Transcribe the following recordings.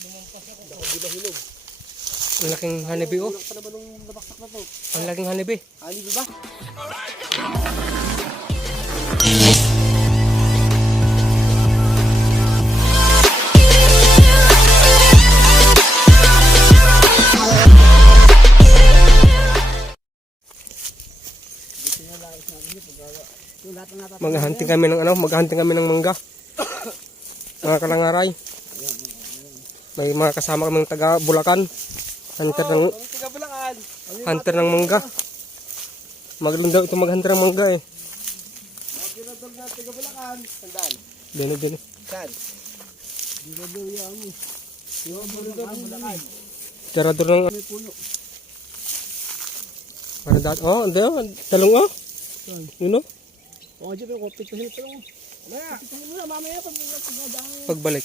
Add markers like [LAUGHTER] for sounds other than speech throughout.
Nakabila-hilog. Ang laking hanibi oh. Kulang pa naman nung na to. Ang laking hanibi. Ali ba? Yung lahat ng natatapos. Maghahunting kami ng ano, maghahunting kami ng mangga. Mga kalangaray. May mga kasama kaming taga Bulacan. Hunter ng hunter ng mangga. Magaling daw ito maghunter ng mangga eh. Mga ginadol na tiga Bulacan. Sandaan. Dino dino. Saan? Ginadol yan. Tirador ng para dati. Oh, hindi oh. Talong oh. Yun oh. O, dyan yung kopit ko. Mamaya. Pag. Pagbalik.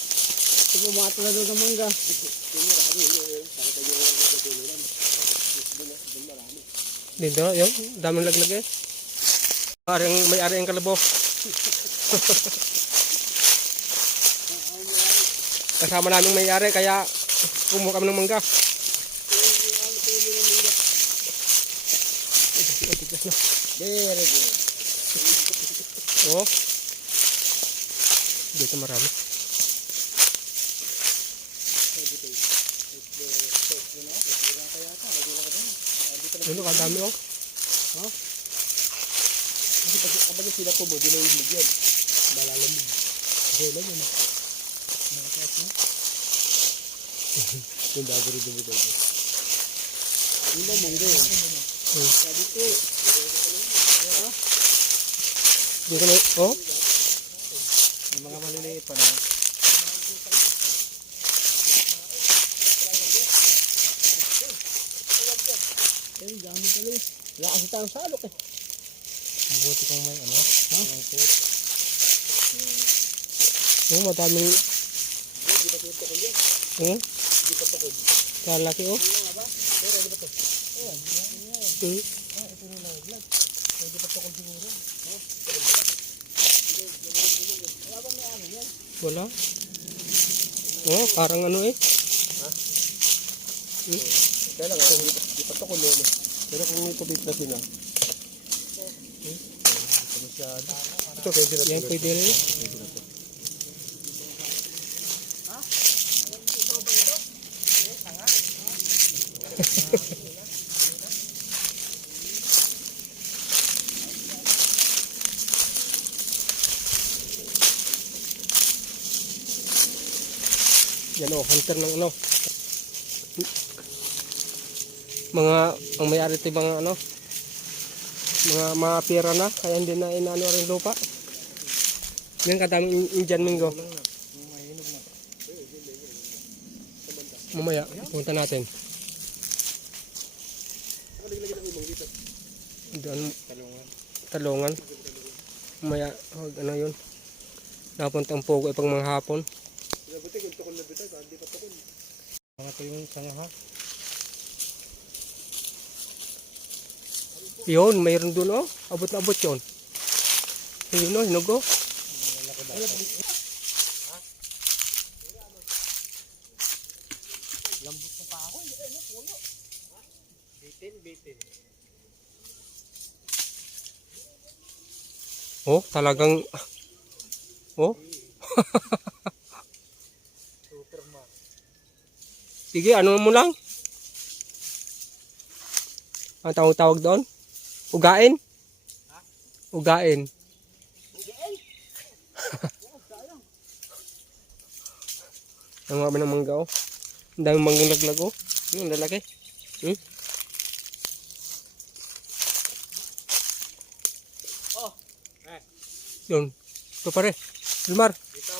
Ito mga tulado ng mangga. Dito, yun. Daming laglag eh. Ari ang may ari ang kalabo. [LAUGHS] Kasama namin may ari kaya kumuha kami ng mangga. Very [LAUGHS] good. Oh. Dito marami. Dito kadami oh. Kasi pag kapag sila po mo, di na yung higyan. Malalamig. Okay lang yun. Nakataas na. [LAUGHS] Yung bago rin dumidol mo. Yung ba mangga yun? Hmm. Sabi ko, Dito na oh. yung mga maliliit pa na. Eh, dami pala eh. Wala kasi tayong salok eh. Buti kang may ano. Ha? Oh, madaming. Hmm? Kalaki oh. Hmm. Wala. Oh, parang ano eh. Kaya lang, ito, di pa ito ko lolo. Pero kung may tubig na sila, hmm? ito pwede na Yan pwede rin. Yan o, hunter ng ano. Mga, ang may-ari ito mga ano, mga pera na, kaya hindi na inaano rin lupa. Yan kadaming Indian Mingo. Mamaya, punta natin. Doon, talungan. Mamaya, oh, ano yun. Napunta ang pugo pang mga hapon. Mga ito yung sanga ha. Yun, mayroon doon oh. Abot na abot yun. Yun oh, hinog oh. Oh, talagang Oh. [LAUGHS] Sige, ano mo lang? Ang tawag-tawag doon? Ugain? Ugain. Ang mga ng mangga oh. Ang daming manggang laglag oh. Yung lalaki. Hmm? Oh, eh. Yun. Ito pare. Wilmar. Dito.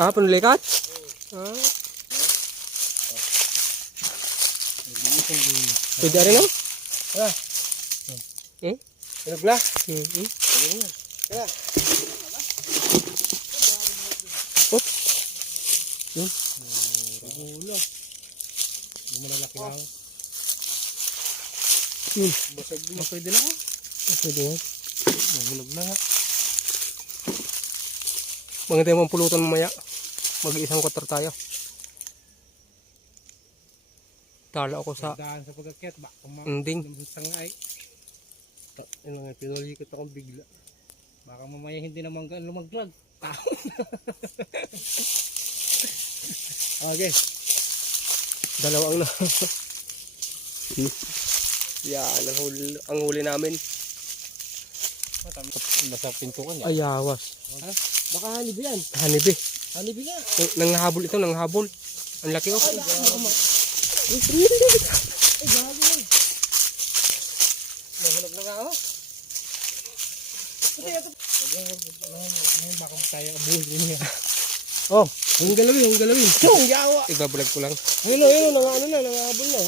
Ah, panulikat? Ah. Pwede rin no? Ah. Hmm? Hinog na? Hmm. hmm. Kaya. Oops. Yun. Ulo. Yung malalaki lang. Yun. Basag na pwede na. Ah, Pwede yan. Mahulog na nga. Tayo mong pulutan mamaya. Mag-iisang kwater tayo. Tala ako sa Daan sa pagkakit. Ma... ending. Sangay. Ano nga, pinulikot akong bigla. Baka mamaya hindi naman gaan lumaglag. Tao [LAUGHS] okay. Dalawang na. [LAUGHS] Yan, ang huli, ang huli namin. Nasa pintukan niya. Ay, awas. Ha? Baka hanibi yan. Hanibi. Hanibi nga. Nang- Nanghabol ito, nanghabol. Ang laki oh. Ay, gago yan. Nahulog na nga ako. Baka tayo abuhin niya. Oh, ang galawin, ang galawin. Yung yawa. Ibabalag ko lang. Ayun na, ayun na, ano na, nangahabol na.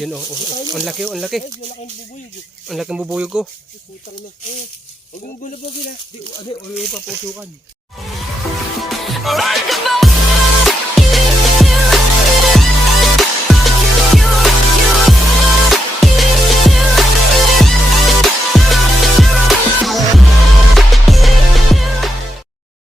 Yan? Oh, oh, oh. Ang laki, ang laki. Ay. Ang laki ng bubuyog ko. Putang na. Huwag mong bulabogin ha. Ano, ano yung papusukan. Alright,